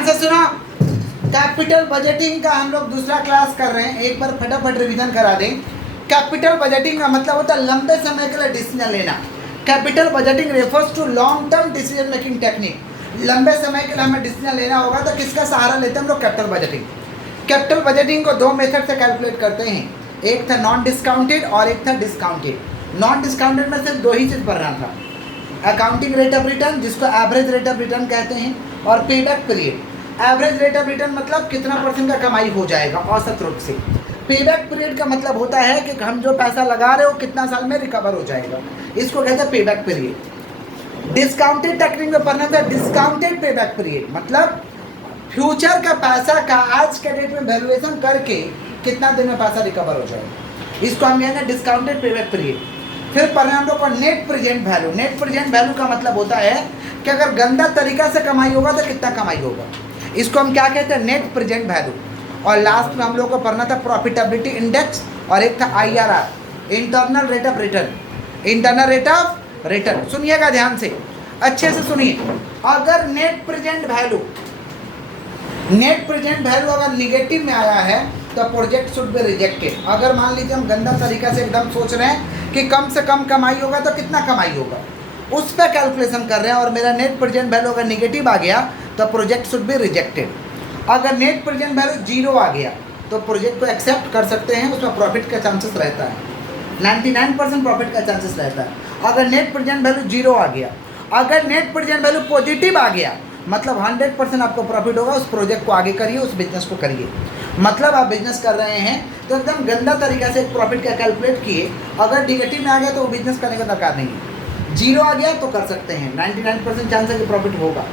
ध्यान से सुनो, कैपिटल बजटिंग का हम लोग दूसरा क्लास कर रहे हैं, एक बार फटाफट रिवीजन करा दें। कैपिटल बजटिंग का मतलब होता है लंबे समय के लिए डिसीजन लेना। Capital budgeting refers to long term decision making technique. लंबे समय के लिए हमें डिसीजन लेना होगा तो किसका सहारा लेते हैं हम लोग? Capital budgeting. कैपिटल बजटिंग को दो मेथड से कैलकुलेट करते हैं, एक था नॉन डिस्काउंटेड और एक था डिस्काउंटेड। नॉन डिस्काउंटेड में सिर्फ दो ही चीज़ पढ़ना था, अकाउंटिंग रेट ऑफ रिटर्न जिसको एवरेज रेट ऑफ रिटर्न कहते हैं, और payback period. Average rate of return मतलब कितना % का कमाई हो जाएगा औसत रूप से। पेबैक पीरियड का मतलब होता है कि हम जो पैसा लगा रहे हो कितना साल में रिकवर हो जाएगा, इसको कहते हैं पेबैक पीरियड। डिस्काउंटेड टेक्निक में पढ़ना था डिस्काउंटेड पेबैक पीरियड, मतलब फ्यूचर का पैसा का आज के डेट में वैल्यूएशन करके कितना दिन में पैसा रिकवर हो जाएगा, इसको हम कहेंगे डिस्काउंटेड पेबैक पीरियड। फिर पढ़ना हम लोग को net present value. Net present value का मतलब होता है कि अगर गंदा तरीका से कमाई होगा तो कितना कमाई होगा, इसको हम क्या कहते हैं? Net present value. और लास्ट में हम लोग को पढ़ना था प्रॉफिटेबिलिटी इंडेक्स, और एक था IRR, internal rate of return. Internal rate of return सुनिएगा ध्यान से, अच्छे से सुनिए। अगर नेट प्रेजेंट वैल्यू अगर निगेटिव में आया है तो प्रोजेक्ट शुड बी रिजेक्टेड। अगर मान लीजिए हम गंदा तरीका से एकदम सोच रहे हैं कि कम से कम कमाई होगा तो कितना कमाई होगा, उस पर कैलकुलेशन कर रहे हैं, और मेरा नेट प्रेजेंट वैल्यू अगर निगेटिव आ गया तो प्रोजेक्ट शुड बी रिजेक्टेड। अगर नेट प्रेजेंट वैल्यू 0 आ गया तो प्रोजेक्ट को एक्सेप्ट कर सकते हैं, उसमें प्रॉफिट का चांसेस रहता है, 99% प्रॉफिट का चांसेस रहता है अगर नेट प्रेजेंट वैल्यू 0 आ गया। अगर नेट प्रेजेंट वैल्यू पॉजिटिव आ गया मतलब 100% आपको प्रॉफिट होगा, उस प्रोजेक्ट को आगे करिए, उस बिजनेस को करिए। मतलब आप बिजनेस कर रहे हैं तो एकदम गंदा तरीका से प्रॉफिट का कैलकुलेट किए, अगर निगेटिव में आ गया तो वो बिजनेस करने का दरकार नहीं है। 0 आ गया तो कर सकते हैं, 99% चांस है कि प्रॉफिट होगा।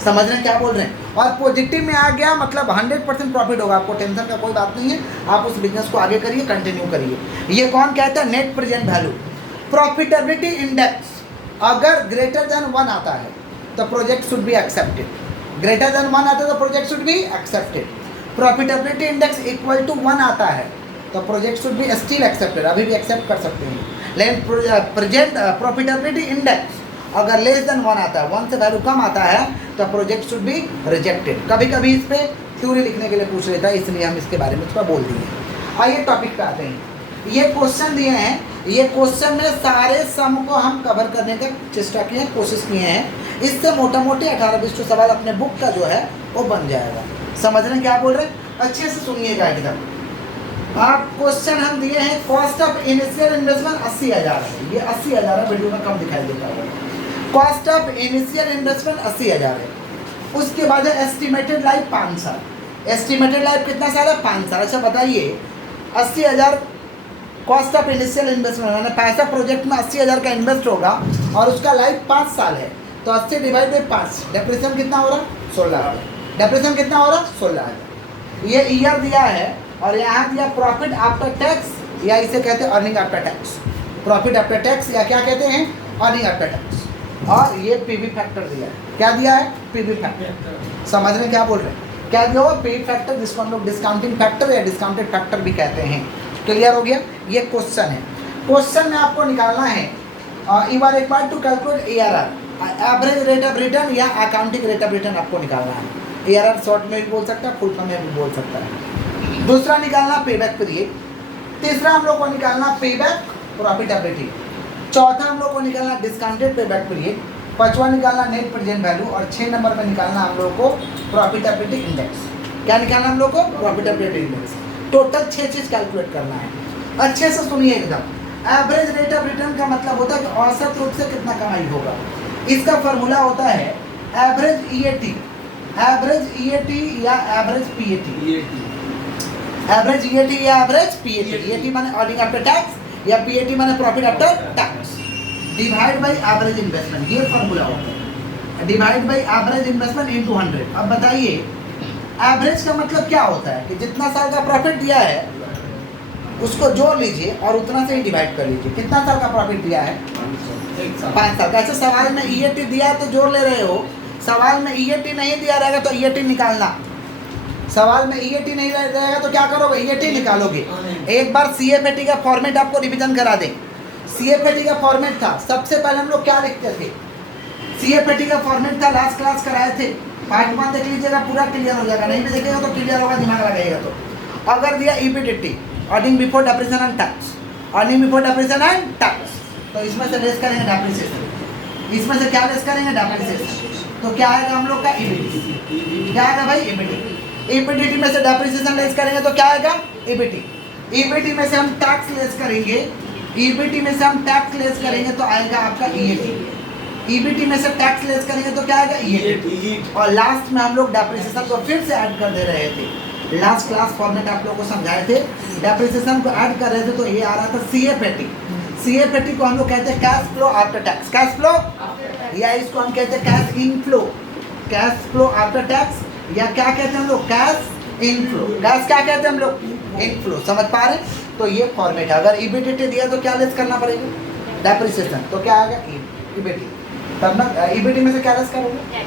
समझ रहे हैं क्या बोल रहे हैं? और पॉजिटिव में आ गया मतलब 100% प्रॉफिट होगा, आपको टेंशन का कोई बात नहीं है, आप उस बिजनेस को आगे करिए, कंटिन्यू करिए। ये कौन कहता है? Net present value. Profitability index अगर ग्रेटर देन 1 आता है तो project should be accepted. Greater than 1 आता है तो project should be accepted. Profitability index equal to 1 आता है तो project should be still accepted, अभी भी एक्सेप्ट कर सकते हैं। लेकिन प्रेजेंट प्रॉफिटेबिलिटी इंडेक्स अगर लेस देन 1 आता है, 1 से वैल्यू कम आता है तो प्रोजेक्ट शुड बी रिजेक्टेड। कभी कभी इस पर थ्योरी लिखने के लिए पूछ लेता है, इसलिए हम इसके बारे में थोड़ा बोल दिए। आइए टॉपिक पे आते हैं। ये क्वेश्चन दिए हैं, ये क्वेश्चन में सारे सम को हम कवर करने का चेष्टा किए हैं, कोशिश किए हैं। इससे मोटा मोटी 18-20 सवाल अपने बुक का जो है वो बन जाएगा। समझ रहे हैं क्या बोल रहे हैं? अच्छे से सुनिएगा एकदम। आप क्वेश्चन हम दिए हैं, कॉस्ट ऑफ इनिशियल इन्वेस्टमेंट 80,000 है, ये 80,000 है, वीडियो में कम दिखाई देता है। कॉस्ट ऑफ इनिशियल इन्वेस्टमेंट 80,000 है। उसके बाद है एस्टिमेटेड लाइफ 5 साल। एस्टिमेटेड लाइफ कितना साल है? 5 साल। अच्छा बताइए, 80,000 कॉस्ट ऑफ इनिशियल इन्वेस्टमेंट मैंने पैसा प्रोजेक्ट में 80,000 का इन्वेस्ट होगा और उसका लाइफ 5 साल है, तो 80 डिवाइड बाई 5, डेप्रेशन कितना हो रहा? 16,000। डेप्रेशन कितना हो रहा? 16,000। ये ईयर दिया है और यहाँ दिया प्रॉफिट आफ्टर टैक्स, या इसे कहते हैं earning after tax. Profit after tax या क्या कहते हैं? Earning after tax. और ये पीवी फैक्टर दिया है, क्या दिया है? PV factor. समझ रहे क्या बोल रहे हैं? क्या दिया हुआ? पीवी फैक्टर, जिसको हम लोग डिस्काउंटिंग फैक्टर या डिस्काउंटेड फैक्टर भी कहते हैं। क्लियर हो गया? ये क्वेश्चन है। क्वेश्चन में आपको निकालना है you are required to calculate ARR, average rate of return या अकाउंटिंग रेट ऑफ रिटर्न आपको निकालना है। ARR शॉर्ट में भी बोल सकता है, फुल फॉर्म में भी बोल सकता है। दूसरा निकालना पेबैक पीरियड। तीसरा हम लोग को निकालना पेबैक प्रॉफिटेबिलिटी। चौथा हम लोग को निकालना डिस्काउंटेड पेबैक पीरियड। पांचवा निकालना नेट प्रेजेंट वैल्यू, और 6 नंबर में निकालना हम लोग को प्रॉफिटेबिलिटी इंडेक्स। क्या निकालना हम लोग को? Profitability index. टोटल 6 चीज़ कैलकुलेट करना है। अच्छे से सुनिए एकदम। एवरेज रेट ऑफ रिटर्न का मतलब होता है कि औसत रूप से कितना कमाई होगा। इसका फॉर्मूला होता है एवरेज EAT, एवरेज EAT या एवरेज PAT। एवरेज EAT या एवरेज PAT। EAT माने अर्निंग आफ्टर टैक्स या PAT माने profit after tax, divide by average investment. ये फॉर्मूला होता है, divide by average investment into 100। अब बताइए एवरेज का मतलब क्या होता है? कि जितना साल का प्रॉफिट दिया है उसको जोड़ लीजिए और उतना से ही डिवाइड कर लीजिए। कितना साल का प्रॉफिट दिया है? 5 साल का। ऐसे सवाल में EAT दिया तो जोड़ ले रहे हो, सवाल में EAT नहीं दिया रहेगा तो EAT निकालना। सवाल में EAT नहीं रहेगा तो क्या करोगे? EAT निकालोगे। एक बार CFAT का फॉर्मेट आपको रिविजन करा दें। CFAT का फॉर्मेट था, सबसे पहले हम लोग क्या लिखते थे? CFAT का फॉर्मेट था, लास्ट क्लास कराए थे, पार्ट 1 देख लीजिएगा, पूरा क्लियर हो जाएगा, नहीं भी देखेगा तो क्लियर होगा, दिमाग लगाइएगा। तो अगर दिया EBDT, earning before depreciation and tax, earning before depreciation and tax, तो इसमें से लेस करेंगे डेप्रिसिएशन, इसमें से क्या लेस करेंगे डेप्रिसिएशन, तो क्या आएगा हम लोग का ईबीटी, क्या आएगा भाई ईबीटी। ईबीटी में से डेप्रिसिएशन लेस करेंगे तो क्या आएगा ईबीटी। ईबीटी में से हम टैक्स लेस करेंगे, ईबीटी में से हम टैक्स लेस करेंगे तो आएगा आपका ईएटी। ईबीटी में से टैक्स लेस करेंगे तो क्या आएगा ईएटी। और लास्ट में हम लोग डेप्रिसिएशन को फिर से ऐड कर दे रहे थे। लास्ट क्लास फॉर्मेट आप लोगों को समझाए थे, डेप्रिसिएशन को ऐड कर रहे थे तो ये आ रहा था सीएफएटी। सीएफएटी को हम लोग कहते हैं cash flow after tax, cash flow, या इसको हम कहते हैं cash inflow, cash flow after tax, या क्या कहते हैं हम लोग कैश इनफ्लो। कैश क्या कहते हैं हम लोग, इनफ्लो, समझ पा रहे। तो ये फॉर्मेट है। अगर ईबीटी दिया तो क्या लेस करना पड़ेगा डेप्रिसिएशन, तो क्या आएगा ईबीटी, तब ना ईबीटी में से क्या लेस करोगे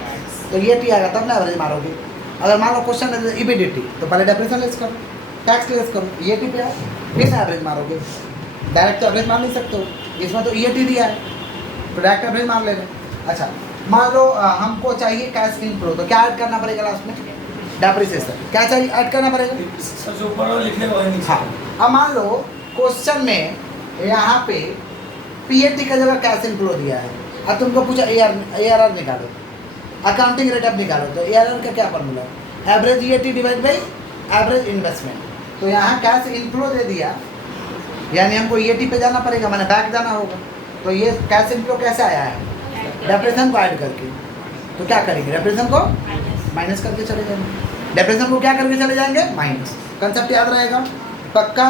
तो ये टी आएगा, तब ना एवरेज मारोगे। अगर मान लो क्वेश्चन है ईबीटी तो पहले डेप्रिसिएशन लेस करो, टैक्स लेस करो, ये टी पे आओ, फिर एवरेज मारोगे। डायरेक्ट तो एवरेज मार नहीं सकते हो, इसमें तो ईएटी दिया है तो डायरेक्ट एवरेज मार ले रहे। अच्छा मान लो हमको चाहिए कैश इनफ्लो, तो क्या ऐड करना पड़ेगा लास्ट में डेप्रिसिएशन, क्या चाहिए ऐड करना पड़ेगा सबसे ऊपर लिखने को है नीचे। हाँ, अब मान लो क्वेश्चन में यहाँ पे पीएटी का जगह कैश इनफ्लो दिया है, अब तुमको पूछा एआरआर निकालो, अकाउंटिंग रेट अब निकालो, तो एआरआर का क्या formula, average EAT divide by average investment. तो यहाँ कैश इनफ्लो दे दिया, यानी हमको ईएटी पे जाना पड़ेगा, मैंने बैक जाना होगा। तो ये कैश इनफ्लो कैसे आया है, डेप्रिसिएशन को ऐड करके। तो क्या करेंगे, डेप्रिसिएशन को माइनस करके चले जाएंगे, डेप्रिसिएशन को क्या करके चले जाएंगे माइनस। कंसेप्ट याद रहेगा पक्का।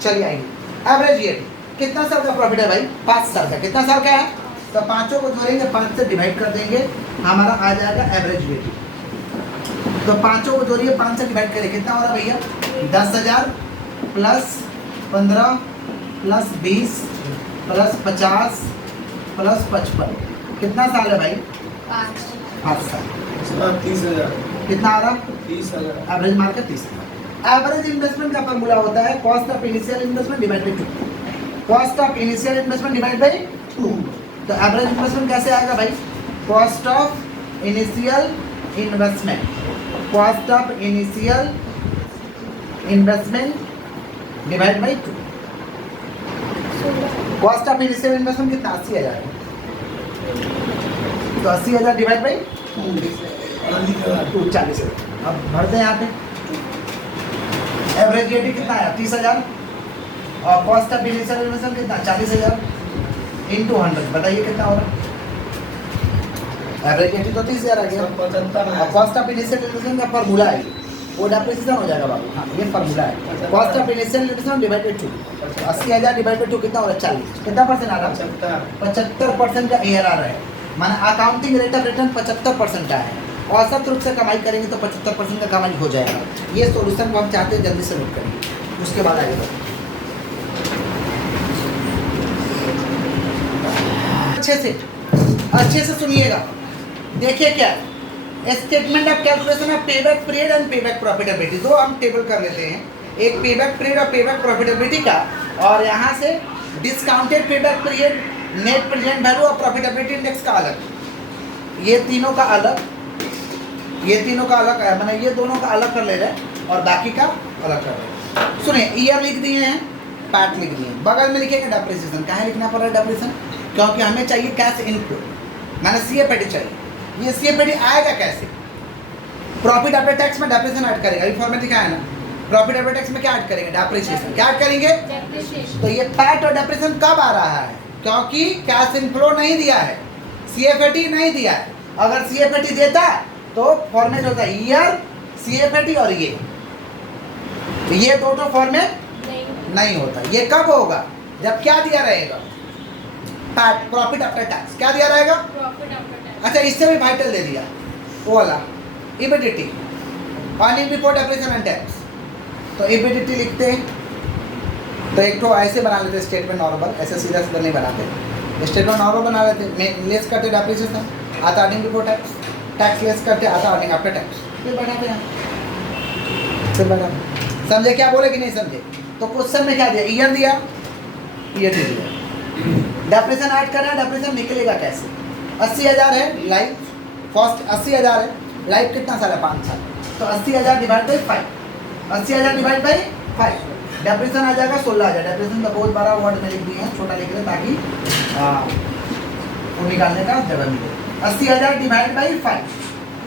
चलिए आइए, एवरेज ईएटी कितना साल का प्रॉफिट है भाई, 5 साल का। कितना साल का है, तो पाँचों को जोड़ेंगे, 5 से डिवाइड कर देंगे, हमारा आ जाएगा एवरेज ईएटी। तो पाँचों को जोड़िए, 5 से डिवाइड करें, कितना हो रहा है भैया 10,000 प्लस 15 प्लस 20 प्लस 50 प्लस 55, कितना साल है भाई 5 साल। 30,000 कितना आ रहा, 30,000 एवरेज मार्केट 30,000। एवरेज इन्वेस्टमेंट का फॉर्मूला होता है cost of initial investment divide by 2, cost of initial investment divide by 2। तो एवरेज इन्वेस्टमेंट कैसे आएगा भाई, cost of initial investment, cost of initial investment divide by 2। Cost of initial investment कितना 80,000 है, तो 80,000 डिवाइड बाई 2 40,000। अब भर दें यहाँ पे, एवरेज ईएटी कितना है 30,000 और कॉस्ट ऑफ इनिशियल इन्वेस्टमेंट कितना 40,000 इंटू 100, बताइए कितना हो रहा है। एवरेज ईएटी तो 30,000 आ गया, 75 और कॉस्ट ऑफ इनिशियल इन्वेस्टमेंट का फॉर्मूला है वो डेप्रिसिएशन हो जाएगा बाबू। हाँ ये फॉर्मूला है, cost of initial investment divide by 2, 80,000 divide by 2 कितना हो रहा है 40, कितना परसेंट आ रहा है 75% का एआरआर है, माना अकाउंटिंग रेट ऑफ रिटर्न 75% का है। औसत रूप से कमाई करेंगे तो 75% का कमाई हो जाएगा। ये सॉल्यूशन को हम चाहते हैं जल्दी से नोट करेंगे, उसके बाद आगे बढ़ें। अच्छे से सुनिएगा, देखिए क्या statement of calculation of payback period and payback profitability. दो हम टेबल कर लेते हैं, एक पेबैक पीरियड और पेबैक प्रॉफिटेबिलिटी का, और यहाँ से discounted payback period, net present value और प्रॉफिटेबिलिटी इंडेक्स का अलग, ये तीनों का अलग, ये तीनों का अलग है, मैंने ये दोनों का अलग कर ले रहे हैं और बाकी का अलग कर रहे हैं। सुनिए ईयर लिख दिए हैं, पैट लिख दिए हैं, बगल में लिखेंगे डेप्रिसिएशन। कहाँ लिखना पड़ रहा है डेप्रिसिएशन, क्योंकि हमें चाहिए कैश इनफ्लो, मैंने सीएपीटी चाहिए। ये सीएपीटी आएगा कैसे, प्रॉफिट आफ्टर टैक्स में डेप्रिसिएशन ऐड करेगा, ये फॉर्मेट दिखाया है ना। प्रॉफिट आफ्टर टैक्स में क्या ऐड करेंगे, डेप्रिसिएशन। क्या ऐड करेंगे, तो ये पैट और डेप्रिसिएशन कब आ रहा है, क्योंकि कैश इनफ्लो नहीं दिया है, सीएफएटी नहीं दिया है। अगर सीएफएटी देता तो फॉर्मेट होता है ईयर, सीएफएटी और ये दोनों फॉर्मेट नहीं होता। ये कब होगा, जब क्या दिया रहेगा, पैट, प्रॉफिट आफ्टर टैक्स। क्या दिया रहेगा, अच्छा इससे भी वाइटल दे दिया वो वाला EBDT, earning before depreciation and tax. तो ईबीडीटी लिखते हैं, तो एक तो ऐसे बना लेते स्टेटमेंट नॉर्मल, ऐसे सीधा सीधा नहीं बनाते, स्टेटमेंट नॉर्मल बना लेते, लेस करते डेप्रिसिएशन, आता earning before tax, tax less करते आता अर्निंग आफ्टर टैक्स, फिर बढ़ाते हैं, फिर बढ़ाते। समझे क्या बोले कि नहीं समझे। तो क्वेश्चन में क्या दिया, ईयर दिया, ईयर दिया, डेप्रिसिएशन ऐड करना है, डेप्रिसिएशन निकलेगा कैसे। 80,000 है लाइफ कॉस्ट, 80,000 है, लाइफ कितना साल है? 5 साल। तो 80,000 divide by 5, 80,000 divide by 5, depreciation आ जाएगा 16,000। डेप्रिसिएशन का बहुत बड़ा वर्ड में लिख दिए हैं, छोटा लिख रहे ताकि वो निकालने का जगह मिले। 80,000 डिवाइड बाई 5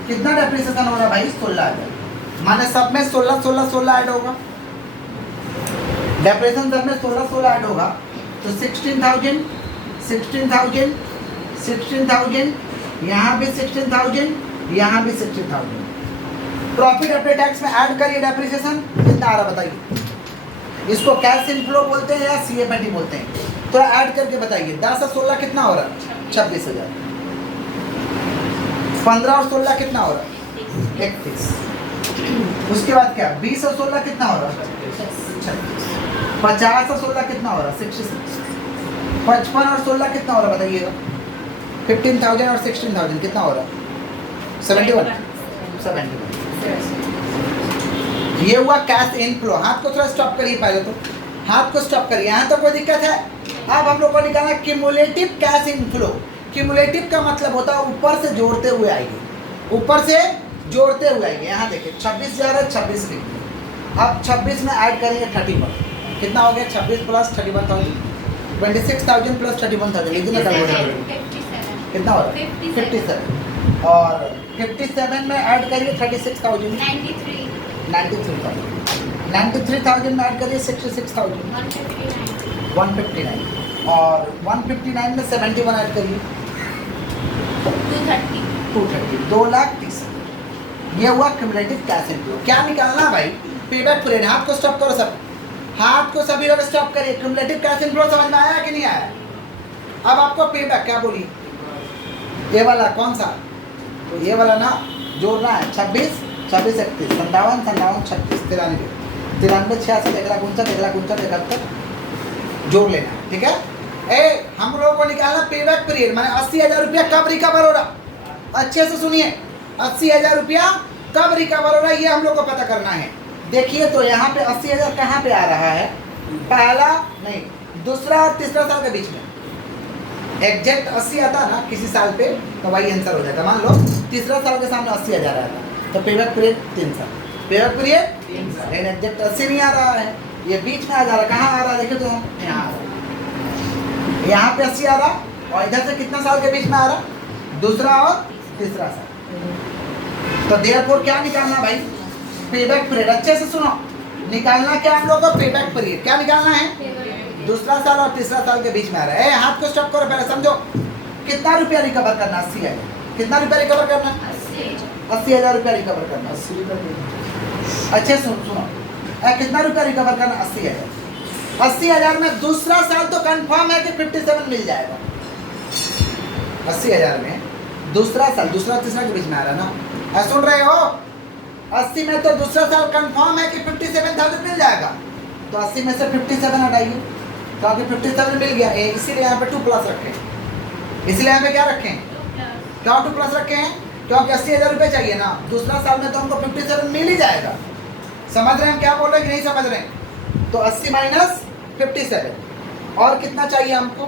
कितना डेप्रिसिएशन हो रहा है भाई? 16,000। माने सब में 16 16 16 ऐड होगा, डेप्रिसिएशन सब में 16 16 ऐड होगा, तो 16,000 16,000 16,000, यहाँ भी 16,000, यहाँ भी 16,000। प्रॉफिट आफ्टर टैक्स में ऐड करिए डेप्रिसिएशन कितना आ रहा बताइए। इसको कैश इनफ्लो बोलते हैं या सीएपीटी बोलते हैं, तो ऐड करके बताइए। 10 और 16 कितना हो रहा है? 26,000। 15 और 16 कितना हो रहा है? 31। उसके बाद क्या? 20 और 16 कितना हो रहा है? 36। 50 और 16 कितना हो रहा है? 66। 55 और 16 कितना हो रहा है बताइएगा। 15,000 और 16,000 कितना हो रहा है? 71। ये हुआ कैश इनफ्लो। हाथ को थोड़ा स्टॉप करिए, पहले तो हाथ को स्टॉप करिए, यहाँ तो कोई दिक्कत है। अब हम लोग को निकालना क्यूमुलेटिव कैश इनफ्लो। क्यूमुलेटिव का मतलब होता है ऊपर से जोड़ते हुए आएगी, ऊपर से जोड़ते हुए आएगी। यहाँ देखिए 26 जा रहा है, 26 लिख दिए। अब 26 में ऐड करेंगे 31, कितना हो गया? 26 प्लस 31,000, 26,000 प्लस 31,000, लिख देना कितना हो रहा है? 57। और 57 में ऐड करिए 36,000, 93,000 में ऐड करिए 66,000, 159। और 159 में 71 ऐड करिए 230, 2,30,000। ये हुआ क्यूमुलेटिव कैश इनफ्लो। क्या निकालना भाई? Payback period. हाथ को स्टॉप करो सब, हाथ को सभी लोग स्टॉप करिए। क्यूमुलेटिव कैश इनफ्लो समझ में आया कि नहीं आया? अब आपको पेबैक क्या बोली? ये वाला कौन सा? तो ये वाला ना जोड़ना है। 26 26 31 57 57 36 93 93 66 1,59 1,59 71 जोड़ लेना है, ठीक है। हम लोगों को निकालना पेबैक पीरियड, माने 80,000 रुपया कब रिकवर हो रहा। अच्छे से सुनिए, 80,000 रुपया कब रिकवर हो रहा है, ये हम लोग को पता करना है। देखिए तो यहाँ पे 80,000 कहाँ पे आ रहा है? पहला नहीं, दूसरा और तीसरा साल के बीच में। एग्जैक्ट 80 आता ना किसी साल पे, तो वही आंसर हो जाता। मान लो तीसरा साल के सामने 80,000 आता, तो पेबैक पीरियड 3 साल। पेबैक पीरियड 3 साल। लेकिन एग्जैक्ट 80 नहीं आ रहा है, ये बीच में आ जा रहा है। कहाँ आ रहा है देखिए तो, यहाँ आ रहा है। यहाँ पे 80 आ रहा, और इधर से कितना साल के बीच में आ रहा? दूसरा और तीसरा साल। तो देयरफॉर क्या निकालना भाई? Payback period. अच्छे से सुनो, निकालना क्या हम लोग को? Payback period. क्या निकालना है? दूसरा साल और तीसरा साल के बीच में आ रहा है। हाथ को स्टॉप करो, पहले समझो कितना रुपया रिकवर करना? 80,000। कितना रुपया रिकवर करना? 80,000 रुपया रिकवर करना। 80 रुपये। अच्छे सुनो, कितना रुपया रिकवर करना? 80,000। 80,000 में दूसरा साल तो कंफर्म है कि 57 मिल जाएगा। 80,000 में दूसरा साल, दूसरा तीसरा के बीच में आ रहा है ना, सुन रहे हो? 80 में तो दूसरा साल कंफर्म है कि 57,000 मिल जाएगा। तो 80 में से 57 हटाइए, क्योंकि 57 मिल गया, इसीलिए यहाँ पे 2 प्लस रखें। इसलिए यहाँ पे क्या रखें? क्यों 2 प्लस रखे हैं? क्योंकि 80,000 रुपये चाहिए ना। दूसरा साल में तो हमको 57 मिल ही जाएगा। समझ रहे हैं क्या बोल रहे हैं कि नहीं समझ रहे हैं? तो 80 माइनस 57, और कितना चाहिए हमको?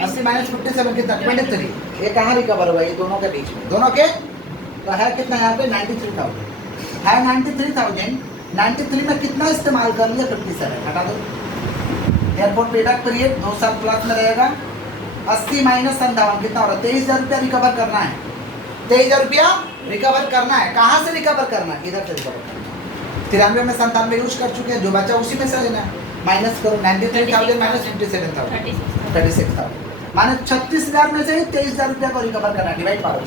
80 माइनस 57 कितना? 23। ये कहाँ रिकवर हुआ? ये दोनों के बीच में, दोनों के। तो है कितना यहाँ पे? 93,000 है। 93,000, 93 में कितना इस्तेमाल कर लिया? 57 हटा दो। एयरपोर्ट पेबैक पीरियड 2 साल प्लस में रहेगा। 80 माइनस 57 कितना हो रहा है? 23,000 रुपया रिकवर करना है। 23,000 रुपया रिकवर करना है। कहाँ से रिकवर करना है? इधर से रिकवर करना है। 93 में 97 यूज कर चुके हैं, जो बचा उसी में से लेना है। माइनस करो, 93,000 माइनस 57,000 36,000, माने 36,000 में से ही 23,000 रुपया को रिकवर करना है। डिवाइड पाओ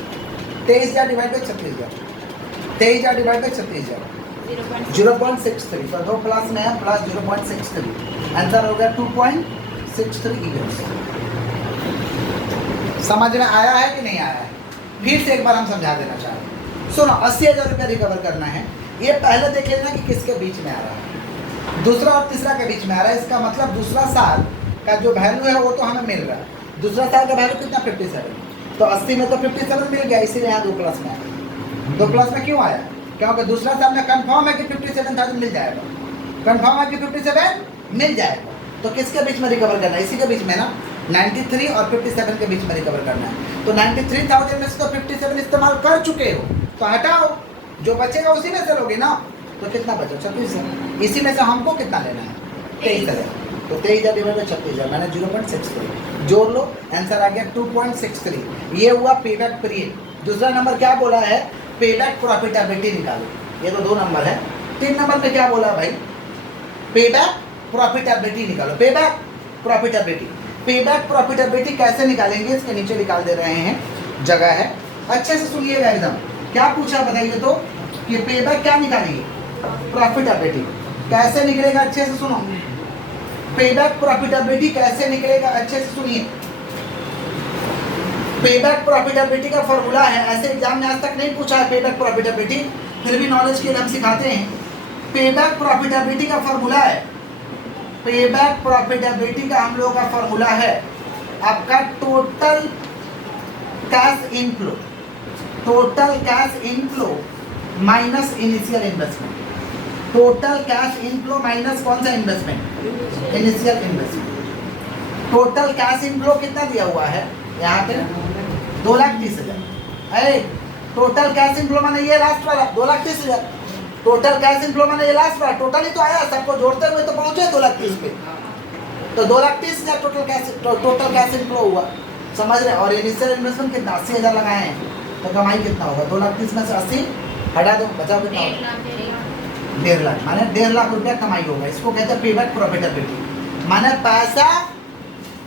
23,000 डिवाइड बाई 36,000, 23,000 डिवाइड बाई 36,000 0.63। तो 2 प्लस में है, प्लस 0.63। आंसर हो गया 2.63 ईयर्स। समझ में आया है कि नहीं आया है? फिर से एक बार हम समझा देना चाह रहे हैं। सुनो, 80,000 रुपया रिकवर करना है। ये पहले देख लेना कि किसके बीच में आ रहा है। दूसरा और तीसरा के बीच में आ रहा है। इसका मतलब दूसरा साल का जो वैल्यू है वो तो हमें मिल रहा है। दूसरा साल का वैल्यू कितना? 57। तो 80 में तो 57 मिल गया, इसीलिए यहाँ 2 प्लस में आया। 2 प्लस में क्यों आया? क्योंकि दूसरा साल में कंफर्म है कि 57,000 मिल जाएगा। कंफर्म है कि 57 मिल जाएगा। तो किसके बीच में रिकवर करना है? इसी के बीच में ना, 93 और 57 के बीच में रिकवर करना है। तो 93,000 में से तो 57 इस्तेमाल कर चुके हो, तो हटाओ, जो बचेगा उसी में से लोगे ना। तो कितना बचा? 36,000। इसी में से हमको कितना लेना है? 23,000। तो 23,000 डिवाइड बाई 36,000 मैंने 0.63 जोड़ लो, आंसर आ गया 2.63। ये हुआ पेबैक पीरियड। दूसरा नंबर क्या बोला है? पेबैक प्रॉफिटेबिलिटी निकालो। ये तो 2 नंबर है। 3 नंबर पे क्या बोला भाई? पेबैक प्रॉफिटेबिलिटी निकालो। पेबैक प्रॉफिटेबिलिटी, पेबैक प्रॉफिटेबिलिटी कैसे निकालेंगे? इसके नीचे निकाल दे रहे हैं, जगह है, अच्छे से सुनिएगा एकदम। क्या पूछा बताइए तो? कि पेबैक क्या निकालेंगे? प्रॉफिटेबिलिटी। कैसे निकलेगा? अच्छे से सुनो। पेबैक प्रॉफिटेबिलिटी कैसे निकलेगा? अच्छे से सुनिए। पेबैक प्रॉफिटेबिलिटी का फॉर्मूला है, ऐसे एग्जाम में आज तक नहीं पूछा है पेबैक प्रॉफिटेबिलिटी, फिर भी नॉलेज के लिए हम सिखाते हैं। पेबैक प्रॉफिटेबिलिटी का फॉर्मूला है, पेबैक प्रॉफिटेबिलिटी का हम लोगों का फॉर्मूला है आपका total cash inflow, total cash inflow minus initial investment. Total cash inflow minus कौन सा investment? Initial investment. Total cash inflow कितना दिया हुआ है यहाँ पे? 2,30,000। अरे टोटल कैश इनफ्लो माने ये लास्ट वाला 2,30,000। टोटल कैश इनफ्लो माने ये लास्ट वाला, टोटल ही तो आया, सबको जोड़ते हुए तो पहुंचे 2,30,000 पे। तो 2,30,000 टोटल कैश इनफ्लो हुआ, समझ रहे? और इनिशियल इन्वेस्टमेंट कितना? 80,000 लगाए हैं, तो कमाई कितना होगा? 2,30,000 में से 80 हटा दो, बचाओ कितना होगा? 1.5 लाख। माने 1.5 लाख रुपया कमाई होगा। इसको कहते हैं पेबैक प्रॉफिटेबिलिटी। माने पैसा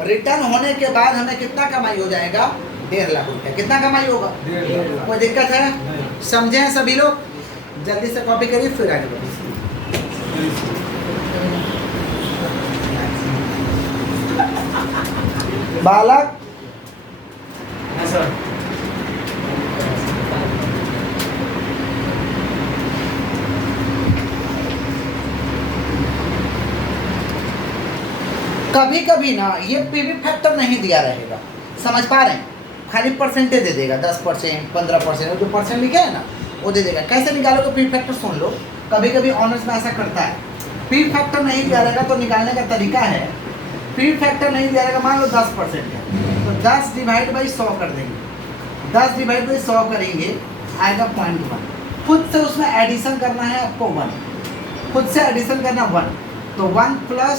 रिटर्न होने के बाद हमें कितना कमाई हो जाएगा? 1.5 लाख रुपया। कितना कमाई होगा? 1.5 लाख। कोई दिक्कत है? नहीं। समझे हैं सभी लोग? जल्दी से कॉपी करिए फिर आगे बढ़िए। बालक हाँ सर। कभी कभी ना ये पीवी फैक्टर नहीं दिया रहेगा, समझ पा रहे हैं? खाली परसेंटेज दे देगा, 10%, 15%, जो परसेंट लिखे है ना वो दे देगा। कैसे निकालोगे पी फैक्टर? सुन लो, कभी कभी ऑनर्स में ऐसा करता है, पी फैक्टर नहीं दिया रहेगा तो निकालने का तरीका है, पी फैक्टर नहीं दिया रहेगा, मान लो 10% है तो 10 डिवाइड बाई 100 कर देंगे। 10 डिवाइड बाई 100 करेंगे, आएगा 0.1। खुद से उसमें एडिशन करना है आपको 1, खुद से एडिशन करना 1, तो 1 प्लस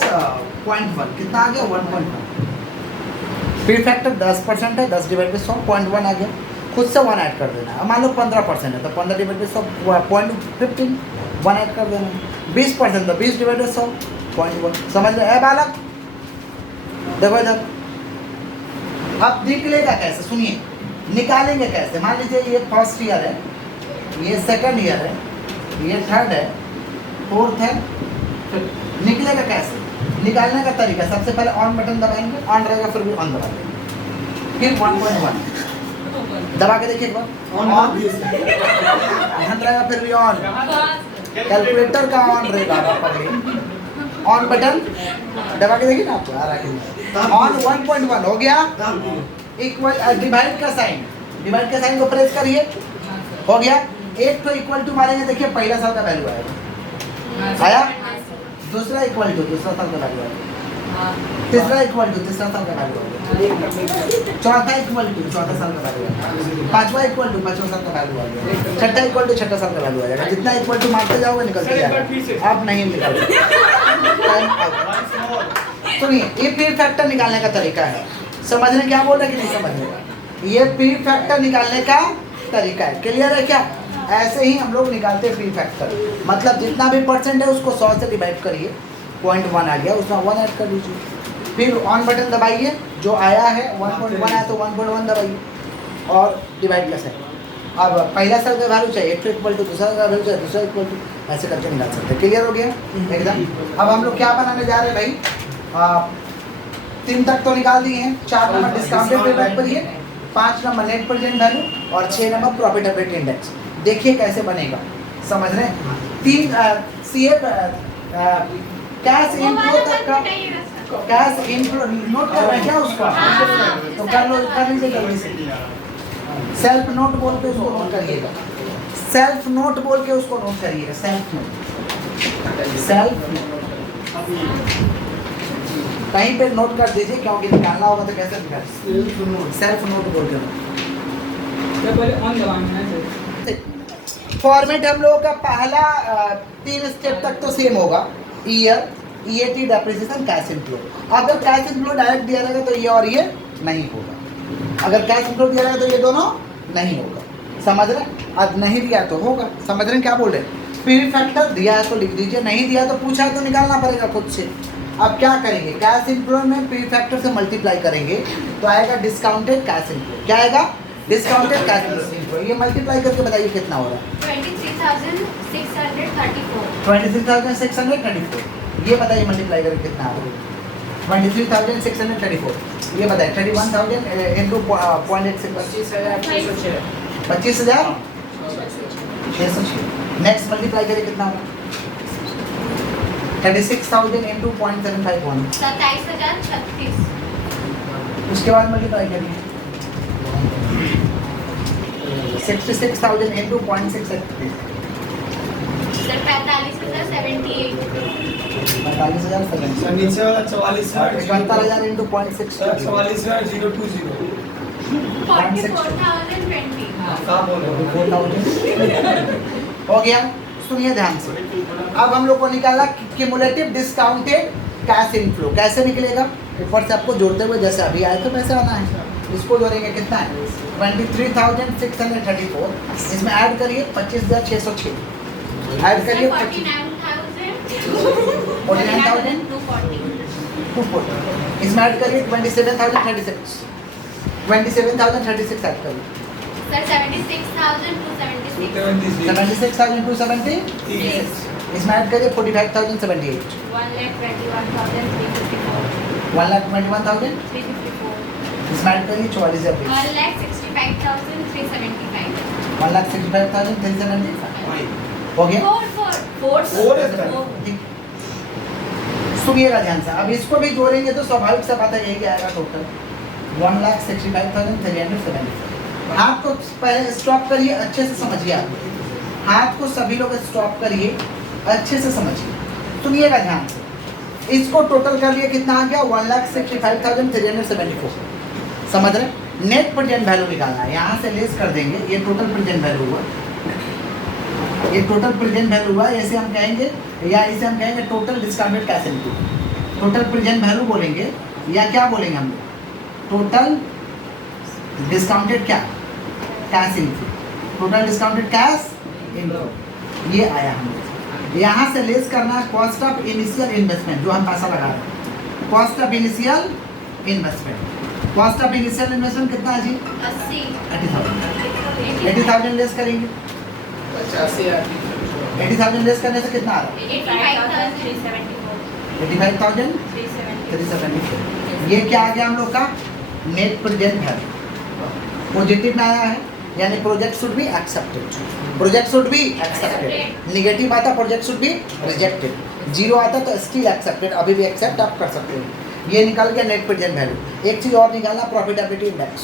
0.1 कितना आ गया? 1.1। पी फैक्टर 10% है, 10 डिवाइड बाई 100 0.1 आ गया। खुद से 1 ऐड कर देना है। मान लो 15% है तो 15 डिवाइड बाई 100 0.15 1 ऐड कर देना है। 20% तो 20 डिवाइड बाई 100 0.1। समझ रहे हैं बालक? देखो इधर, अब निकलेगा कैसे? सुनिए, निकालेंगे कैसे? मान लीजिए ये फर्स्ट ईयर है, ये सेकंड ईयर है, ये थर्ड है, फोर्थ है, निकलेगा कैसे? निकालने का तरीका, सबसे पहले ऑन बटन दबाएंगे, ऑन रहेगा फिर भी ऑन दबा देंगे, फिर 1.1 दबा के देखिए एक बार, ऑन रहेगा फिर भी ऑन, कैलकुलेटर का ऑन रहेगा, ऑन बटन दबा के देखिए ना आपको आ रहा है ऑन। 1.1 हो गया, इक्वल डिवाइड का साइन, डिवाइड का साइन को प्रेस करिए, हो गया। एक तो इक्वल टू मारेंगे, देखिए पहला साल का वैल्यू आएगा, आया। दूसरा इक्वल टू दूसरा साल का वैल्यू आएगा, तीसरा इक्वल टू तीसरा साल का वैल्यू आएगा, चौथा इक्वल टू चौथा साल का वैल्यू आएगा, पांचवा इक्वल टू पांचवा साल का वैल्यू आएगा, छठा इक्वल टू छठा साल का वैल्यू आएगा। जितना इक्वल टू मारते जाओगे निकलते जाएगा, अब नहीं निकल। सुनिए, ये पी फैक्टर निकालने का तरीका है, समझ रहे क्या बोल रहे कि नहीं समझ रहे? ये पी फैक्टर निकालने का तरीका है, क्लियर है क्या? ऐसे ही हम लोग निकालते हैं पी फैक्टर, मतलब जितना भी परसेंट है उसको 100 से डिवाइड करिए, 0.1 आ गया उसमें 1 ऐड कर दीजिए, फिर ऑन बटन दबाइए, जो आया है 1.1 आया तो 1.1 दबाइए और डिवाइड कैसे। अब पहला सेल का वैल्यू चाहिए, एक इक्वल टू दूसरा का वैल्यू चाहिए, दूसरा इक्वल टू, ऐसे करके निकाल सकते हैं। क्लियर हो गया एकदम? अब हम लोग क्या बनाने जा रहे हैं भाई? 3 तक तो निकाल दिए हैं, 4 नंबर डिस्काउंटेड पेबैक पर है, 5 नंबर नेट प्रेजेंट वैल्यू और 6 नंबर प्रॉफिटेबिलिटी इंडेक्स। देखिए कैसे बनेगा, समझ रहे हैं? 3 सीए कैश इनफ्लो तक का, कैश इनफ्लो नोट कर रहे हैं क्या उसका? तो कर लो, कर लीजिए जल्दी से। सेल्फ नोट बोल के उसको नोट करिएगा, सेल्फ नोट बोल के उसको नोट करिएगा, सेल्फ नोट, सेल्फ नोट कहीं पे नोट कर दीजिए, क्योंकि निकालना होगा तो कैसे निकाल? सेल्फ नोट बोल के। फॉर्मेट हम लोगों का पहला 3 स्टेप तक तो सेम होगा, year, EAT, depreciation, cash inflow. अगर कैश इनफ्लो डायरेक्ट दिया रहेगा तो ये और ये नहीं होगा, अगर कैश इनफ्लो दिया रहेगा तो ये दोनों नहीं होगा, समझ रहे? अब नहीं दिया तो होगा, समझ रहे हैं क्या बोल रहे हैं? पीवी फैक्टर दिया है तो लिख दीजिए, नहीं दिया तो पूछा है तो निकालना पड़ेगा खुद से। अब क्या करेंगे, कैश इनफ्लो में पीवी फैक्टर से मल्टीप्लाई करेंगे तो आएगा डिस्काउंटेड कैश इनफ्लो। क्या आएगा? Discounted cash inflow. ये मल्टीप्लाई करके बताइए कितना हो रहा है? 23,634। 23,634। ये बताइए मल्टीप्लाई करके कितना आ रहा है? 23,634। ये बताइए 31,000 इंटू 0.86 25,606। नेक्स्ट मल्टीप्लाई करें कितना होगा? 36,000 इंटू 0.751। 27,036। उसके बाद मल्टीप्लाई करिए 66,000 इंटू 0.683। सर 45,078। 45,070। सर नीचे वाला 44,000 71,000 इंटू 0.6। 44,020 44,020। कहाँ बोल रहे हो? हो गया। सुनिए ध्यान से, अब हम लोग को निकाला क्यूमुलेटिव डिस्काउंटेड कैश इनफ्लो। कैसे निकलेगा? ऊपर से आपको जोड़ते हुए जैसे अभी आए तो वैसे आना है। इसको जोड़ेंगे कितना है? 23,634। इसमें ऐड करिए 25,606। ऐड करिए 49,240। इसमें ऐड करिए 27,036। 27,036 ऐड करिए। सर 76,276। 76,276। इसमें ऐड करिए 45,078। 1,21,354। 1,21,354। इसमें ऐड करिए 44,000। 1,65,375। 1,65,375 हो गया। फोर है सर। ठीक। सुनिएगा ध्यान से, अब इसको भी जोड़ेंगे तो स्वाभाविक सा बात है यही आएगा टोटल 1,65,375। हाथ को पहले स्टॉप करिए, अच्छे से समझिए। आप हाथ को सभी लोग स्टॉप करिए, अच्छे से समझिए, सुनिएगा ध्यान से। इसको टोटल कर लिए कितना आ गया? 1,65,374। समझ रहे? नेट प्रेजेंट वैल्यू निकालना है, यहाँ से लेस कर देंगे। ये टोटल प्रेजेंट वैल्यू हुआ, ये टोटल प्रेजेंट वैल्यू हुआ। ऐसे हम कहेंगे या इसे हम कहेंगे total discounted cash inflow. Total present value बोलेंगे या क्या बोलेंगे हम लोग? टोटल डिस्काउंटेड क्या? Cash inflow. Total discounted cash inflow ये आया हम लोग। यहाँ से लेस करना है कॉस्ट ऑफ इनिशियल इन्वेस्टमेंट, जो हम पैसा लगा रहे हैं। Cost of initial investment. Cost of initial investment कितना है जी? 80,000 लेस करेंगे। 80,000 लेस करने से कितना आ रहा है? 85,374। ये क्या आ गया हम लोग का? नेट प्रेजेंट वैल्यू पॉजिटिव में आया है, यानी project should be accepted. Project should be accepted. Negative आता project should be rejected. Zero आता तो स्टिल एक्सेप्टेड, अभी भी एक्सेप्ट आप कर सकते हो। ये निकल गया नेट प्रेजेंट वैल्यू। एक चीज़ और निकालना, प्रॉफिटेबिलिटी इंडेक्स।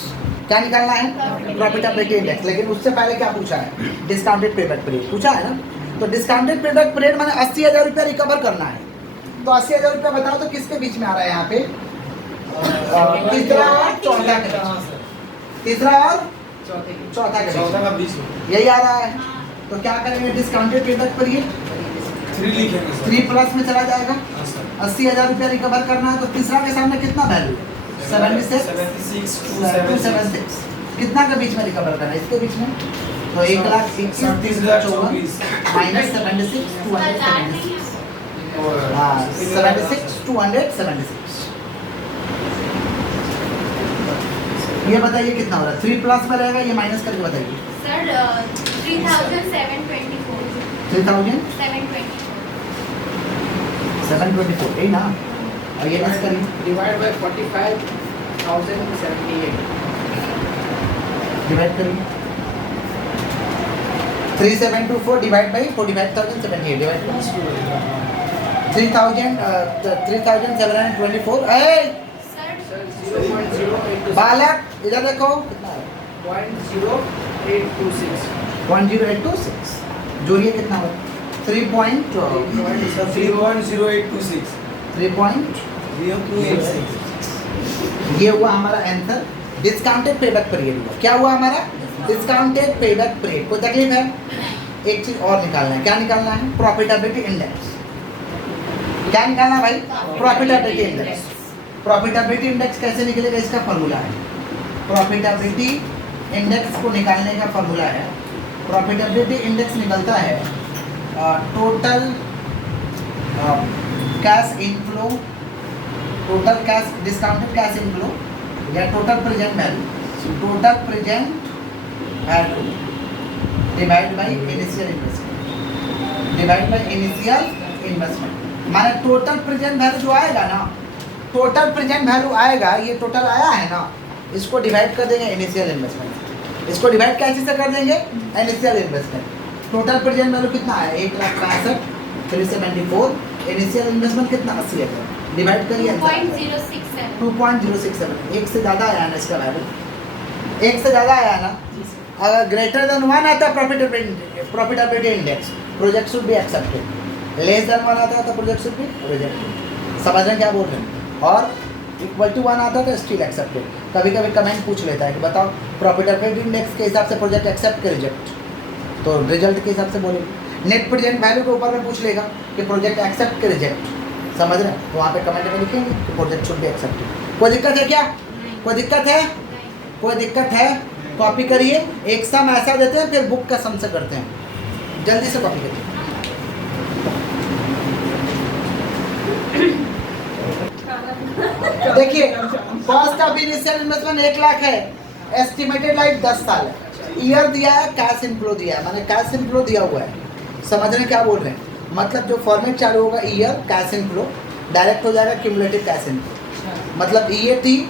क्या निकालना है? Profitability index. लेकिन उससे पहले क्या पूछा है? डिस्काउंटेड पेबैक पीरियड पूछा है ना। तो डिस्काउंटेड पेबैक पीरियड मैंने 80,000 रुपया रिकवर करना है। तो 80,000 रुपया बताओ तो किसके बीच में आ रहा है यहाँ पे? तीसरा और चौथा के बीच। तीसरा और चौथा के बीच में यही आ रहा है। तो क्या करेंगे? डिस्काउंटेड पेबैक पीरियड 3 प्लस में चला जाएगा। 80,000 रुपया रिकवर करना है तो तीसरा के सामने कितना वैल्यू? 76,276। कितना के बीच में रिकवर करना है? इसके बीच में तो 1,31,354 माइनस 76,276। हाँ 76,276। ये बताइए कितना हो रहा है? 3 प्लस में रहेगा, ये माइनस करके बताइए। सर 3,724। 3,724 यही ना। और ये लेस करिए, डिवाइड बाय 45,078। डिवाइड करिए 3724 डिवाइड बाई 45,078 डिवाइड 3,724। सर बालक इधर देखो कितना है? 0.0826। 10826 जोड़िए कितना हो? 3.0826। 3.0286। ये हुआ हमारा आंसर। डिस्काउंटेड पेबैक पीरियड हुआ। क्या हुआ हमारा? Discounted payback period. कोई तकलीफ है? एक चीज और निकालना है। क्या निकालना है? Profitability index. क्या निकालना है भाई? Profitability index. प्रॉफिटेबिलिटी इंडेक्स कैसे निकलेगा? इसका फॉर्मूला है। प्रॉफिटेबिलिटी इंडेक्स को निकालने का फॉर्मूला है, प्रॉफिटेबिलिटी इंडेक्स निकलता है total cash inflow, total cash discounted cash inflow या total present value, total present value divide by initial investment, divide by initial investment. माने टोटल प्रेजेंट वैल्यू जो आएगा ना, टोटल प्रेजेंट वैल्यू आएगा, ये टोटल आया है ना, इसको डिवाइड कर देंगे इनिशियल इन्वेस्टमेंट। इसको डिवाइड कैसे से कर देंगे? Initial investment. Total present value कितना है? 1,65,374। इनिशियल इन्वेस्टमेंट कितना? 80,000। डिवाइड करिए 2.067। एक से ज़्यादा आया ना इसका वैल्यू, एक से ज़्यादा आया ना। अगर ग्रेटर देन 1 आता है profitability index, project should be accepted. Less than 1 आता है तो प्रोजेक्ट शुड बी रिजेक्टेड। समझ रहे हैं क्या बोल रहे हैं? और इक्वल टू 1 आता है तो स्टिल एक्सेप्टेड। कभी कभी कमेंट पूछ लेता है कि बताओ प्रॉफिटेबिलिटी इंडेक्स के हिसाब से प्रोजेक्ट एक्सेप्ट के रिजेक्ट, तो रिजल्ट के हिसाब से बोलेंगे। नेट प्रेजेंट वैल्यू के ऊपर में पूछ लेगा कि प्रोजेक्ट एक्सेप्ट के रिजेक्ट, समझ रहे हैं? तो वहाँ पे कमेंट में लिखेंगे कि प्रोजेक्ट शुड बी एक्सेप्टेड। कोई दिक्कत है क्या? कोई दिक्कत है? कोई दिक्कत है? कॉपी करिए। एक सम ऐसा देते हैं फिर बुक का सम से करते हैं, जल्दी से कॉपी करिए। देखिए cost of initial investment 1 lakh है, एस्टिमेटेड लाइफ 10 साल है, ईयर दिया है, कैश इनफ्लो दिया है, माने कैश इनफ्लो दिया हुआ है। समझ रहे हैं क्या बोल रहे हैं? मतलब जो फॉर्मेट चालू होगा ईयर कैश इनफ्लो, डायरेक्ट हो जाएगा क्यूमुलेटिव कैश इनफ्लो। मतलब ईएटी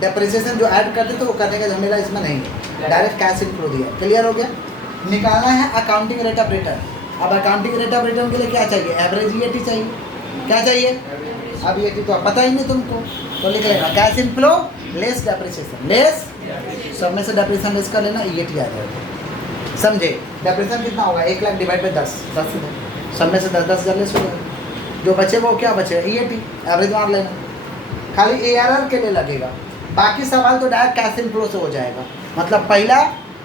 डेप्रिसिएशन जो ऐड करते थे वो करने का झमेला इसमें नहीं है, डायरेक्ट कैश इनफ्लो दिया। क्लियर हो गया? निकालना है अकाउंटिंग रेट ऑफ रिटर्न। अब अकाउंटिंग रेट ऑफ रिटर्न के लिए क्या चाहिए? एवरेज ईएटी चाहिए। क्या चाहिए? अब ये तो पता ही नहीं तुमको, तो लिख लेना cash inflow less depreciation, less सब में से डेप्रिसिएशन लेस कर लेना, ईएटी आ जाएगा। समझे? डेप्रिसिएशन कितना होगा? 1 लाख डिवाइड बाय 10, 10 सब में से 10 कर लेस हो जाएगा। जो बचे वो क्या बचे? ईएटी, एवरेज मार लेना। खाली एआरआर के लिए लगेगा, बाकी सवाल तो डायरेक्ट कैश इनफ्लो से हो जाएगा। मतलब पहला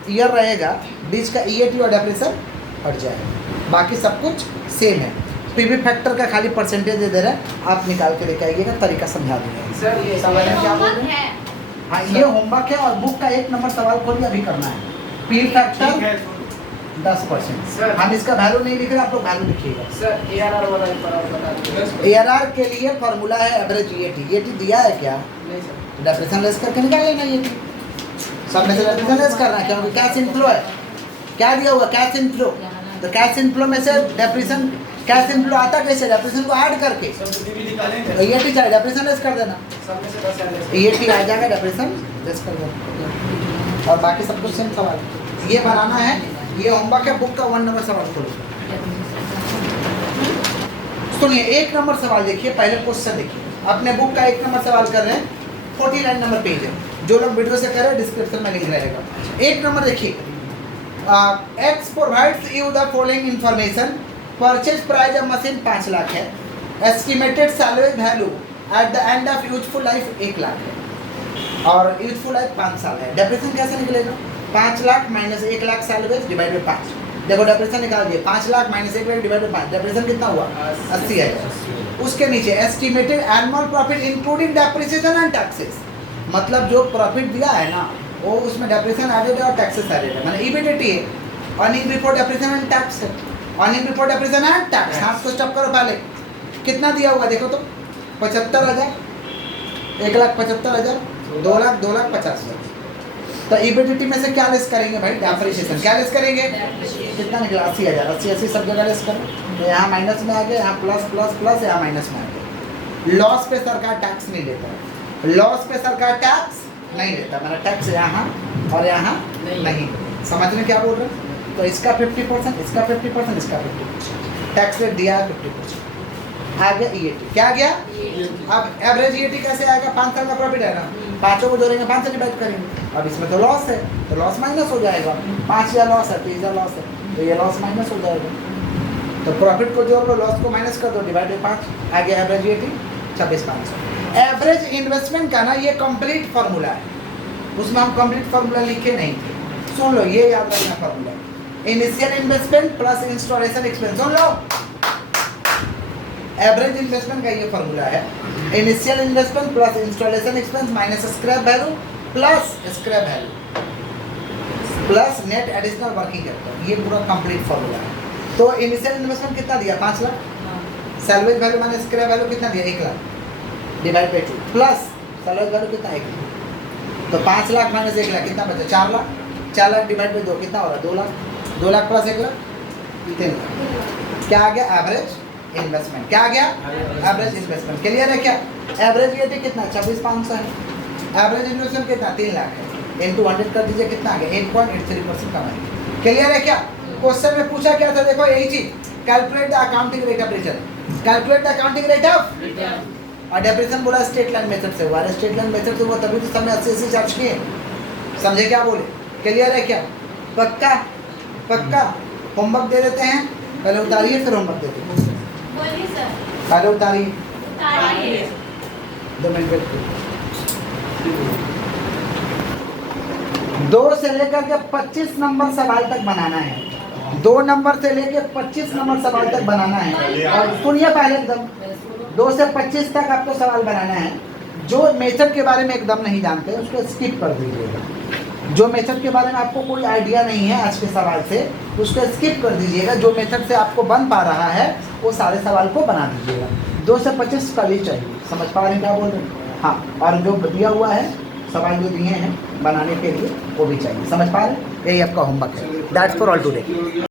ईयर रहेगा, बीच का ईएटी और डेप्रिसिएशन हट जाएगा, बाकी सब कुछ सेम है। पीवी फैक्टर का खाली परसेंटेज दे रहा है, आप निकाल के लेके आइएगा, तरीका समझा देंगे। सर ये समझ रहे हैं क्या बोल रहे हैं? हाँ ये होमवर्क है और बुक का 1 नंबर सवाल खोलिए, अभी करना है। PV factor 10%। हम इसका वैल्यू नहीं लिख रहे, आप लोग वैल्यू लिखिएगा। सर एआरआर वाला बता दीजिए। एआरआर के लिए फॉर्मूला है एवरेज ईएटी। ईएटी दिया है क्या? नहीं सर। डेप्रिसिएशन लेस करके निकाल लेना ईएटी। सब में से डेप्रिसिएशन लेस करना है क्योंकि कैश इनफ्लो है। क्या दिया हुआ? Cash inflow. तो कैश इनफ्लो में से डेप्रिसिएशन, कैश इनफ्लो आता कैसे? डेप्रिसिएशन को ऐड करके। ईएटी चाहिए, डेप्रिसिएशन लेस कर देना, सब में से 10 ईएटी आ जाएगा, डेप्रिसिएशन लेस कर देना, और बाकी सब कुछ सेम सवाल। ये बनाना है, ये होमवर्क है, बुक का 1 नंबर सवाल खोलो। सुनिए 1 नंबर सवाल देखिए, पहले क्वेश्चन देखिए। अपने बुक का 1 नंबर सवाल कर रहे हैं, 49 नंबर पेज है। जो लोग वीडियो से कर रहे हैं डिस्क्रिप्शन में लिंक रहेगा। 1 नंबर देखिए, X provides you the following information. Purchase price of machine 5 lakh है, estimated salary value at the end of useful life 1 lakh है और यूजफुल लाइफ 5 साल है। डेप्रिसिएशन कैसे निकलेगा? 5 lakh minus 1 lakh salary divide by 5। देखो डेप्रिसिएशन निकाल दिए, 5 lakh minus 1 lakh divide by 5, depreciation कितना हुआ? 80,000। उसके नीचे estimated annual profit including depreciation and taxes. मतलब जो प्रॉफिट दिया है ना, वो उसमें डेप्रिसिएशन एडेड है और टैक्सेस एडेड है, माने ईबीडीटी है, earning before depreciation and tax है। Earning before depreciation and tax, हाथ को स्टॉप करो पहले। कितना दिया हुआ देखो तो? 75,000, 1,75,000, 2,00,000, 2,50,000। तो ईबीडीटी में से क्या लेस करेंगे भाई? डेप्रिसिएशन। क्या लेस करेंगे? कितना निकला? 80,000। 80 सब जगह लेस करो, तो यहाँ माइनस में आ गया, यहाँ प्लस प्लस प्लस, यहाँ माइनस में आ गया। लॉस पे सरकार टैक्स नहीं लेता है, लॉस पे सरकार टैक्स नहीं लेता, मेरा टैक्स यहाँ और यहाँ नहीं। समझ में क्या बोल रहे हैं? तो इसका 50%, इसका 50%, इसका 50%, टैक्स रेट दिया है 50%। आ गया ईएटी। क्या आ गया? अब एवरेज ईएटी कैसे आएगा? 5 साल का प्रॉफिट है ना, 5 को जोड़ेंगे, 5 से डिवाइड करेंगे। अब इसमें तो लॉस है, तो लॉस माइनस हो जाएगा। 5,000 लॉस है, 30,000 लॉस है, तो ये लॉस माइनस हो जाएगा। तो प्रॉफिट को जोड़ लो, लॉस को माइनस कर दो, डिवाइड बाई 5। आ गया एवरेज ईएटी 26,500। एवरेज इन्वेस्टमेंट का ना ये कंप्लीट फार्मूला है, उसमें हम कंप्लीट फार्मूला लिखे नहीं थे। सुन लो, ये याद रखना formula. Initial investment plus installation expense. सुन लो, एवरेज इन्वेस्टमेंट का ये फॉर्मूला है, initial investment plus installation expense minus scrap value plus scrap value plus net additional working capital. ये पूरा कंप्लीट फॉर्मूला है। तो इनिशियल इन्वेस्टमेंट कितना दिया? 5 lakh. Salvage value minus scrap value कितना दिया? 1 lakh divide by 2 plus salvage value कितना? 1 लाख। तो 5 लाख माइनस 1 लाख कितना बचा? 4 लाख। 4 लाख डिवाइड बाई 2 कितना हो रहा है? 2 लाख। 2 लाख प्लस 1 लाख 3 लाख। क्या आ गया? Average investment. क्या आ गया? Average investment. क्लियर है क्या? एवरेज ये कितना? 26,500 है। एवरेज इन्वेस्टमेंट कितना? 3 लाख है। इनटू 100 कर दीजिए, कितना आ गया? 8.83% कमाएंगे। क्लियर है क्या? क्वेश्चन में पूछा क्या था? देखो यही चीज, calculate the accounting rate of return. Calculate the accounting rate of और डेप्रिसिएशन बोला स्ट्रेट लाइन मेथड से हुआ है। स्ट्रेट लाइन मेथड से वो तभी तो समय 80 चार्ज किए। समझे क्या बोले? क्लियर है क्या? पक्का पक्का। होमवर्क दे देते हैं, पहले उतारिए फिर होमवर्क देते हैं। बोलिए सर। पहले उतारिए, उतारिए। 2 मिनट वेट करिए। 2 से लेकर के 25 नंबर सवाल तक बनाना है। 2 नंबर से लेकर 25 नंबर सवाल तक बनाना है। और सुनिए पहले एकदम, 2 से 25 तक आपको सवाल बनाना है। जो मेथड के बारे में एकदम नहीं जानते उसको स्किप कर दीजिएगा। जो मेथड के बारे में आपको कोई आइडिया नहीं है आज के सवाल से, उसको स्किप कर दीजिएगा। जो मेथड से आपको बन पा रहा है वो सारे सवाल को बना दीजिएगा। 2 से 25 कल ही चाहिए। समझ पा रहे हैं क्या बोल रहे हैं? हाँ, और जो दिया हुआ है सवाल जो दिए हैं बनाने के लिए वो भी चाहिए। समझ पा रहे हैं? यही आपका होमवर्क है। That's for all today.